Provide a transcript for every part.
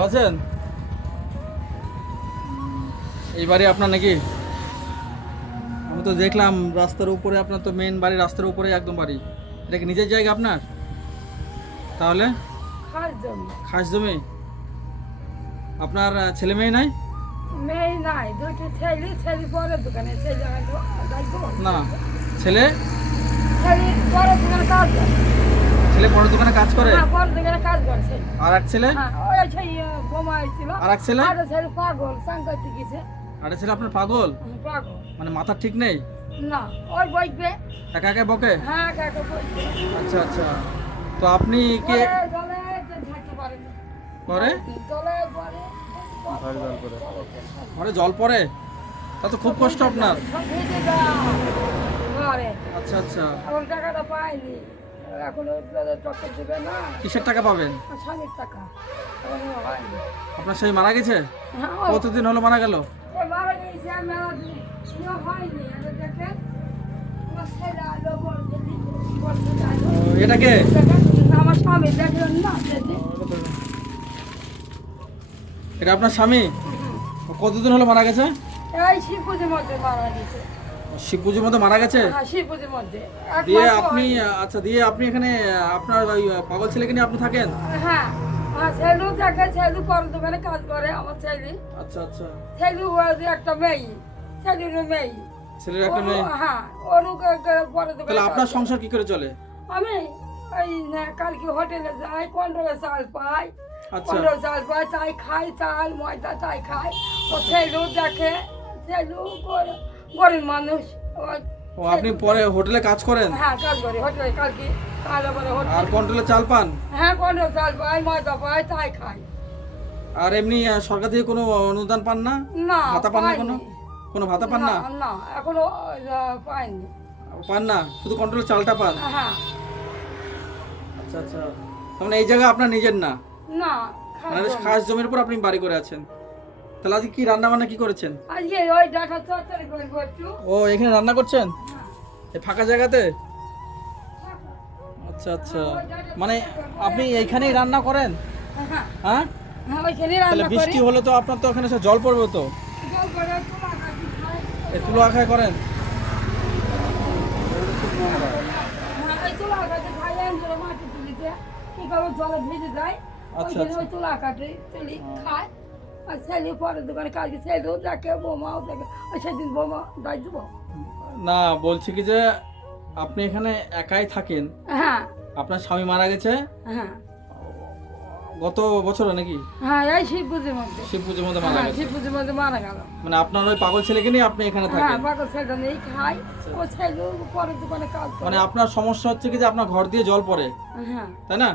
ভালো আছেন? এই বাড়ি আপনার নাকি? আমি তো দেখলাম রাস্তার উপরে, আপনার তো মেন বাড়ি রাস্তার উপরে একদম বাড়ি। এটা কি নিজের জায়গা আপনার? তাহলে খাস জমি। আপনার ছেলে মেয়ে নাই? মেয়ে নাই, দুটো ছেলে। ছেলে বড় দোকানে, ছেলে না, ছেলে ছেলে বড় দোকানে কাজ করে। ছেলে বড় দোকানে কাজ করে? হ্যাঁ, বড় দোকানে কাজ করছে। আর এক ছেলে? হ্যাঁ, ওই সেই বোমা ছিল। আর এক ছেলে? আর ছেলে পাগল, সাংঘাতে গেছে। আর এক ছেলে আপনার পাগল? পাগল মানে মাথা ঠিক নেই? না, ওই বইবে। একা একা বকে? হ্যাঁ, একা বইবে। আচ্ছা আচ্ছা। তো আপনি কে দলে থাকতে পারে না। করে? দলে পরে ঘরে জল পড়ে? তা তো খুব কষ্ট আপনার। আচ্ছা আচ্ছা। এখন টাকাটা পাইনি, এখন টাকা দেবে না। কিসের টাকা পাবেন? স্বামীর টাকা এখনো হয়নি। আপনার স্বামী মারা গেছে? হ্যাঁ, কতদিন হলো মারা গেল? ও মারা গেছে, মেলা দিন হয়নি। দেখেন আমার ছেলে আলো বলছে, এটাকে আমার স্বামী দেখলেন না? এটা আপনার স্বামী? কতদিন হলো মারা গেছে? এই শিব পুজোর মধ্যে মারা গেছে। শিব পুজোর মধ্যে মারা গেছে? হ্যাঁ, শিব পুজোর মধ্যে। এক দিয়ে মাস আপনি হয়নি। আচ্ছা, দিয়ে আপনি এখানে আপনার ওই পাগল ছেলেকে নিয়ে আপনি থাকেন? হ্যাঁ, ছেলু থাকে, ছেলু পরের দোকানে কাজ করে আমার ছেলে। আচ্ছা আচ্ছা। ছেলু একটা মেয়ে, ছেলের মেয়ে। ছেলের একটা মেয়ে? হ্যাঁ, ওরও পরের দোকানে। তাহলে আপনার কাজ করে। সংসার কি করে চলে? আমি ওই কালকে হোটেলে যাই, 15 চাল পাই। আচ্ছা। 15 চাল পাই, তাই খাই, চাল ময়দা তাই খাই। ও ছেলু দেখে, ছেলু গরিব মানুষ। ও, আপনি পরে হোটেলে কাজ করেন? হ্যাঁ, কাজ করি হোটেলে। কালকে কাল আবার আর হোটেল। কন্ট্রোলে চাল পান? হ্যাঁ, 15 চাল পাই, ময়দা পাই, তাই খাই। আর এমনি সরকার থেকে কোনো অনুদান পান না? না, ভাতা পান না? কোনো পাইনি। কোনো ভাতা পান না? না, এখনো পাইনি। পান না, শুধু কন্ট্রোলে চালটা পান? হ্যাঁ, আচ্ছা আচ্ছা। তার মানে এই জায়গা আপনার নিজের না? না, মানে খাস জমির উপর আপনি বাড়ি করে আছেন। তাহলে আজকে কি রান্না বান্না কি করেছেন? আজকে ওই ডাটা চচ্চড়ি করবো একটু। ও, এখানে রান্না করছেন হ্যাঁ, এই ফাঁকা জায়গাতে? আচ্ছা আচ্ছা। মানে আপনি এইখানেই রান্না করেন? হ্যাঁ, হ্যাঁ। হ্যাঁ, ওইখানে তাহলে রান্না করি। বৃষ্টি হলে তো আপনার তো ওখানে সব জল পড়বে তো? জল করে তুলা কাটি খাই। এই তুলো আখায় করেন? হ্যাঁ, এই তুলা কাটি খাই, এনজরে মাটি তুলিতে কি করবো, জলে ভিজে যায়। আচ্ছা, ওইখানে আচ্ছা। ওই তুলা কাটি তুলি খাই। আর ছেলে পরের দোকানে কাজ, ছেলেও দেখে, বোমাও দেখে। আর সেদিন বোমা দাই দেবো। না, বলছি কি যে আপনি এখানে একাই থাকেন, হ্যাঁ, আপনার স্বামী মারা গেছে হ্যাঁ, গত বছরে নাকি? হ্যাঁ, এই শিব পুজোর মধ্যে। শিব পুজোর মধ্যে মারা হ্যাঁ, গেছে। শিব পুজোর মধ্যে মারা গেল। মানে আপনার ওই পাগল ছেলেকে নিয়ে আপনি এখানে হ্যাঁ, থাকেন? বাকল ছেলেটা নেই, খাই। ও ছেলে পরের দোকানে কাজ করে। মানে আপনার সমস্যা হচ্ছে কি যে আপনার ঘর দিয়ে জল পড়ে, হ্যাঁ, তাই না?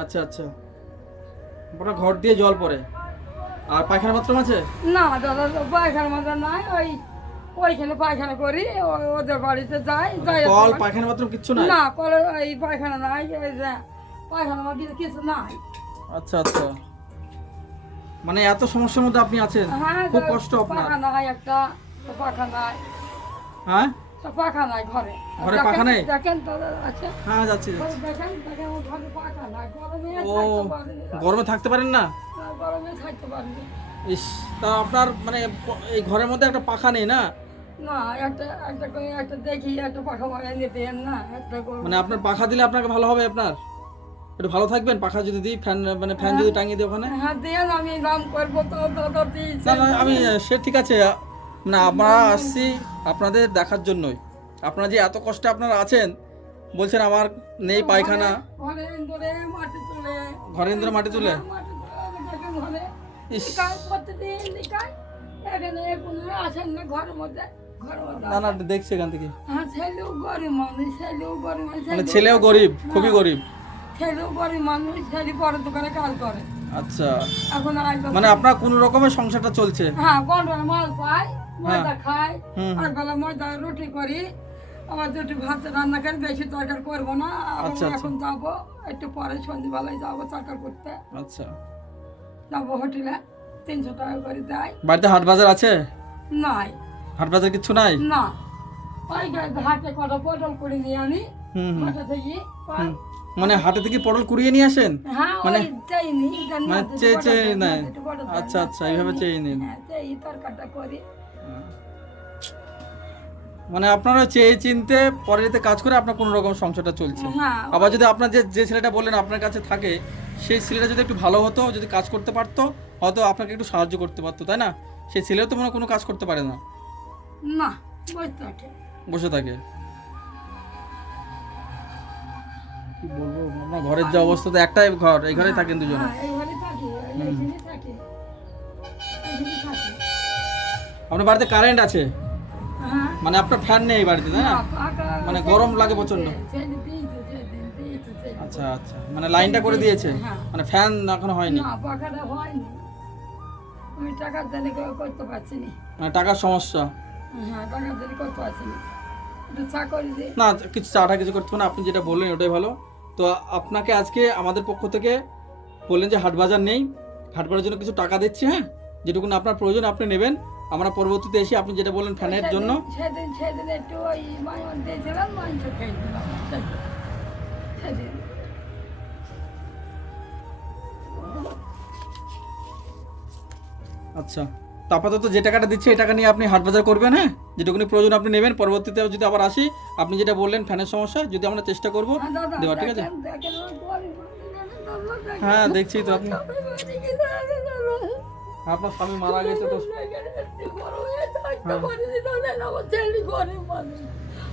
আচ্ছা আচ্ছা। আপনার ঘর দিয়ে জল পড়ে। আর পায়খানা বাথরুম আছে? না দাদা, পায়খানার মধ্যে নাই। ওইখানে পায়খানা করি, ওদের বাড়িতে যাই। কল, পায়খানা বাথরুম কিচ্ছু নাই? না, কলে এই পায়খানা নাই। ওই যে পায়খানার মধ্যে কিছু নাই। আচ্ছা আচ্ছা। মানে এত সমস্যার মধ্যে আপনি আছেন, হ্যাঁ, খুব কষ্ট আপনার। পাখা নাই একটা, পাখা নাই। হ্যাঁ, পাখা নাই ঘরে। ঘরে পাখা নেই? দেখেন দাদা আছে। হ্যাঁ যাচ্ছি। দেখেন দেখেন, ওর ঘরে পাখা নাই। গরমে ও, থাকতে পারিনি। গরমে থাকতে পারেন না? গরমে থাকতে পারিনি। ইস, তা আপনার মানে এই ঘরের মধ্যে একটা পাখা নেই না? না, একটা করে একটা দেখি, একটা পাখা বানিয়ে নিতে না, একটা করে। মানে আপনার পাখা দিলে আপনাকে ভালো হবে, আপনার একটু ভালো থাকবেন। পাখা যদি দিই, ফ্যান মানে ফ্যান যদি টাঙিয়ে দিই ওখানে? হ্যাঁ, দেন, আমি নাম করবো তো দাদা দিয়েছে। না না, আমি সে ঠিক আছে। না, আমরা আসছি আপনাদের দেখার জন্যই। আপনারা যে এত কষ্টে আপনারা আছেন, বলছেন আমার নেই পায়খানা। ঘরে ইন্দুরে মাটি তুলে। ঘরে ইন্দুরে মাটি তুলে? হ্যাঁ, মাটি তুলে আমি দেখেন ঘরে। ইস। লিকাই প্রতিদিন লিকাই। এখানে কোনো আসেন না ঘরের মধ্যে। ঘরের মধ্যে না না, দেখছি এখান থেকে। হ্যাঁ, ছেলেও গরিব মানুষ, ছেলেও গরিব মানুষ। মানে ছেলেও গরিব, খুবই হ্যাঁ, গরিব? ছেলেও গরিব মানুষ, ছেলে পরের দোকানে কাজ করে। আচ্ছা। এখন আসবে। মানে আপনার কোন রকমের সংসারটা চলছে? হ্যাঁ, কন্ট্রোল মাল পাই, ময়দা খাই। হুম। আর বেলা ময়দা রুটি করি। আমার দুটি ভাত রান্না করি, বেশি তরকারি করবো না। আচ্ছা, আচ্ছা। এখন যাবো একটু পরে, সন্ধ্যেবেলায় যাবো তরকারি করতে। আচ্ছা। যাবো হোটেলে, 300 টাকা করে দেয়। বাড়িতে হাট বাজার আছে? নাই। হাট বাজার কিচ্ছু নাই? না, ওই হাটে কটা পটল করে নিয়ে আনি। হুম হুম হাটে থেকে হুম। মানে হাটে থেকে পটল কুড়িয়ে নিয়ে আসেন? হ্যাঁ মানে ওই চাইনি মানে চেয়ে নেয়? আচ্ছা আচ্ছা, এইভাবে চেয়ে নিন। হ্যাঁ চাই তরকারিটা করি। মানে আপনারা চেয়ে চিনতে পরেতে কাজ করে আপনার কোনো রকম সংসারটা চলছে। হ্যাঁ আবার যদি আপনার যে ছেলেটা বললেন আপনার কাছে থাকে, সেই ছেলেটা যদি একটু ভালো হতো, যদি কাজ করতে পারতো, হয়তো আপনাকে একটু সাহায্য করতে পারতো, তাই না? সেই ছেলেও তো মনে হয় কোনো কাজ করতে পারে না, না বুঝতে পারছি। বসে থাকে। কি বলবো, আপনার ঘরের যে অবস্থা, তো একটাই ঘর, এই ঘরেই থাকেন দুজনে? হ্যাঁ এই ঘরে থাকি, এইখানে থাকি, এইখানে থাকি। আপনার বাড়িতে কারেন্ট আছে? হ্যাঁ মানে আপনার ফ্যান নেই এই বাড়িতে, তাই না? মানে গরম লাগে প্রচন্ড। আচ্ছা আচ্ছা, মানে লাইনটা করে দিয়েছে, মানে ফ্যান এখনো হয়নি? না পাখাটা হয়নি, আমি টাকার জন্য করতে পারছি না। মানে টাকার সমস্যা? হ্যাঁ টাকার জন্য করতে পারছি না, একটু চাকরি দিই। না, কিছু চাটা কিছু করতে হবে না, আপনি যেটা বললেন ওটাই ভালো। তো আপনাকে আজকে আমাদের পক্ষ থেকে বললেন যে হাট বাজার নেই, হাট বাজারের জন্য কিছু টাকা দিচ্ছি, হ্যাঁ, যেটুকু আপনার প্রয়োজন আপনি নেবেন। আমরা পরবর্তীতে এসে আপনি যেটা বললেন ফ্যানের জন্য, সেদিন একটু ওই মাংস দিয়েছিলাম, মাংস খেয়েছিলাম সেদিন। আচ্ছা, তো আপাতত যে টাকাটা দিচ্ছে এই টাকা নিয়ে আপনি হাট বাজার করবেন, হ্যাঁ, যেটুকুনি প্রয়োজন আপনি নেবেন। পরবর্তীতে যদি আবার আসি, আপনি যেটা বললেন ফ্যানের সমস্যা, যদি আমরা চেষ্টা করবো দেওয়া, ঠিক আছে? হ্যাঁ দেখছি তো, আপনি আপনার স্বামী মারা গেছে তো।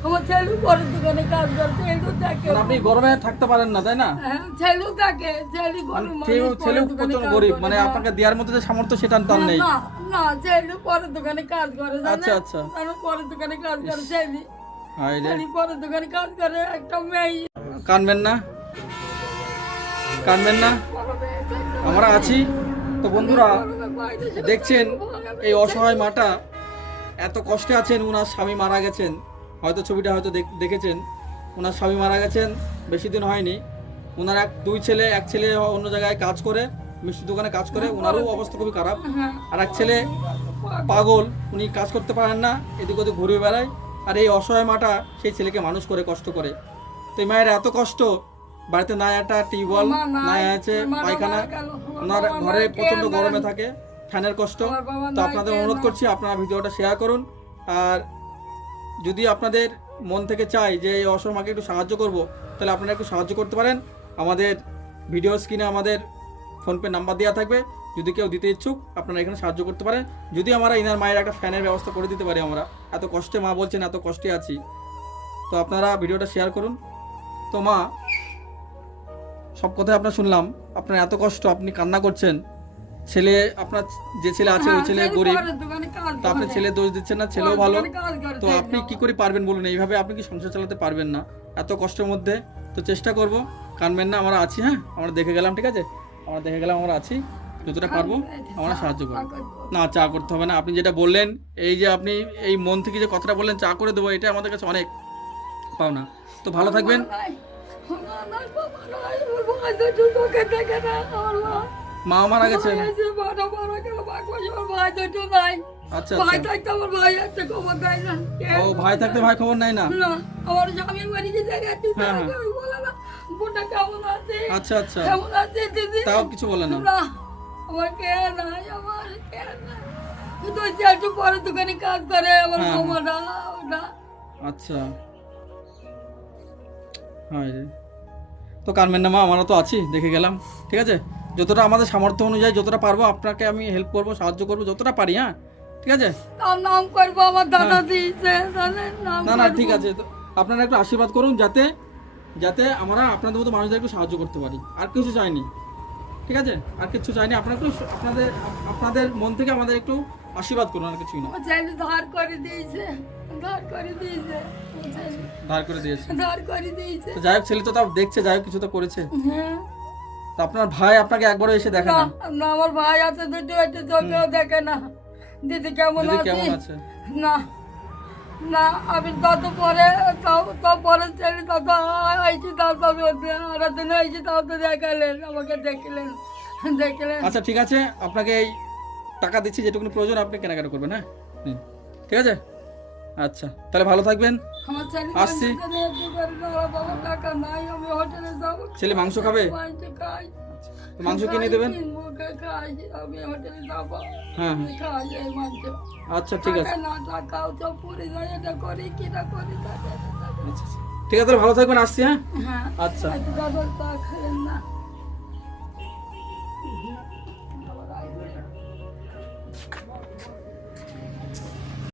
আমার ছেলে পরের দোকানে কাজ করছে, এগুলো থাকে। মানে আপনি গরমে থাকতে পারেন না, তাই না? ছেলেও থাকে, ছেলে গরিব মানুষ, ছেলেও পরের দোকানে প্রচন্ড কাজ গরিব, করে, মানে হ্যাঁ। আপনাকে দেওয়ার মতো যে সামর্থ্য সেটা তার নেই। না না ছেলে পরের দোকানে কাজ করে, আচ্ছা আচ্ছা, পরের দোকানে কাজ করে ছেলে, হাই রে, ছেলে পরের দোকানে কাজ করে, একটা মেয়ে। কানবেন না, কানবেন না, আমরা আছি তো। বন্ধুরা দেখছেন এই অসহায় মাটা এত কষ্টে আছেন, ওনার স্বামী মারা গেছেন, হয়তো ছবিটা হয়তো দেখেছেন, ওনার স্বামী মারা গেছেন বেশি দিন হয়নি। ওনার দুই ছেলে, এক ছেলে অন্য জায়গায় কাজ করে, মিষ্টি দোকানে কাজ করে, ওনারও অবস্থা খুবই খারাপ। আর এক ছেলে পাগল, উনি কাজ করতে পারেন না, এদিক ওদিক ঘুরে বেড়ায়। আর এই অসহায় মাটা সেই ছেলেকে মানুষ করে কষ্ট করে। তো এই মায়ের এত কষ্ট, বাড়িতে না একটা টিউবওয়েল, না আছে পায়খানা, ওনার ঘরে প্রচণ্ড গরমে থাকে, ফ্যানের কষ্ট। তো আপনাদের অনুরোধ করছি আপনারা ভিডিওটা শেয়ার করুন। আর যদি আপনাদের মন থেকে চাই যে এই অসহায় মাকে একটু সাহায্য করব, তাহলে আপনারা একটু সাহায্য করতে পারেন। আমাদের ভিডিও স্ক্রিনে আমাদের ফোনপে নাম্বার দেওয়া থাকবে, যদি কেউ দিতে ইচ্ছুক আপনারা এখানে সাহায্য করতে পারেন। যদি আমরা ইনার মায়ের একটা ফ্যানের ব্যবস্থা করে দিতে পারি, আমরা এত কষ্টে, মা বলছেন এত কষ্টে আছি, তো আপনারা ভিডিওটা শেয়ার করুন। তো মা, সব কথাই আপনার শুনলাম, আপনার এত কষ্ট, আপনি কান্না করছেন, ছেলে আপনার যে ছেলে আছে ওই ছেলে গরিব, তো আপনি ছেলে দোষ দিচ্ছেন না, ছেলেও ভালো। তো আপনি কি করে পারবেন বলুন, এইভাবে আপনি কি সংসার চালাতে পারবেন না এত কষ্টের মধ্যে? তো চেষ্টা করব, কানবেন না, আমরা আছি, হ্যাঁ, আমরা দেখে গেলাম, ঠিক আছে, আমরা দেখে গেলাম, আমরা আছি, যতটা পারবো আমরা সাহায্য করবো। না, চা করতে হবে না, আপনি যেটা বললেন, এই যে আপনি এই মন থেকে যে কথাটা বললেন চা করে দেবো, এটা আমাদের কাছে অনেক পাওনা। তো ভালো থাকবেন। মা মারা গেছেন? আচ্ছা ভাই আচ্ছা, থাকতে আমার ভাই একটা খবর দেয় না। ও ভাই থাকতে ভাই খবর নেয় না? না, আমার স্বামী বাড়ি গেছে, একটু হ্যাঁ, হ্যাঁ। আমি বলে না বোনটা কেমন আছে, আচ্ছা আচ্ছা, কেমন আছে দিদি, তাও কিছু বলে না? না আমার কে নাই, আমার কে নাই, তো যে একটু পরে দোকানে কাজ করে আমার হ্যাঁ, বৌমাটা ওটা। আচ্ছা, হয় রে। তো কানবেন না মা, আমরা তো আছি, দেখে গেলাম, ঠিক আছে, যতটা আমাদের সামর্থ্য অনুযায়ী যতটা পারবো আপনাকে আমি হেল্প করবো, সাহায্য করবো যতটা পারি, হ্যাঁ, ঠিক আছে। তার নাম করবো আমার দাদা দিয়েছে, দাদার নাম না না, করবো। ঠিক আছে, তো আপনারা একটু আশীর্বাদ করুন, যাতে যাতে আমরা আপনাদের মতো মানুষদের একটু সাহায্য করতে পারি, আর কিছু চাইনি, ঠিক আছে, আর কিছু চাইনি। আপনারা একটু আপনাদের মন থেকে আমাদের একটু আশীর্বাদ করুন, আর কিছুই না। আমার ছেলে ধার করে দিয়েছে, ধার করে দিয়েছে, আমার ছেলে ধার করে দিয়েছে? ধার করে দিয়েছে। তো যাই হোক, ছেলে তো তাও দেখছে, যাই হোক কিছু তো করেছে। হ্যাঁ, তো আপনার ভাই আপনাকে একবারও এসে দেখে না না? না, আমার ভাই আছে দুটো, একটু চোখেও দেখে না। দিদি কেমন দিদি আছে? কেমন আছে? না না, আমি তত পরে, তাও পরে ছেলে তত আইছি, তাও তত আরো দিন আইছি, তাও তো দেখালেন, আমাকে দেখলেন। আচ্ছা ঠিক আছে, আপনাকে এই টাকা দিচ্ছি, যেটুকু প্রয়োজন আপনি কেনাকাটা করবেন, হ্যাঁ, ঠিক আছে, আচ্ছা তাহলে ভালো থাকবেন। আমার ছেলে আসছি। বাবা টাকা নাই, আমি হোটেলে যাবো। ছেলে মাংস খাবে? মাংস খাই। তো মাংস কিনে দেবেন। কিনবো, খাই, আমি হোটেলে যাবো। হ্যাঁ আমি খাই এই মাংস। আচ্ছা ঠিক আছে। টাকা না টাকাও তো পুরে যায়, এটা করি কি না করি ঠিক আছে তাহলে ভালো থাকবেন, আসছি। হ্যাঁ হ্যাঁ আচ্ছা। দাদা তা খেলেন না।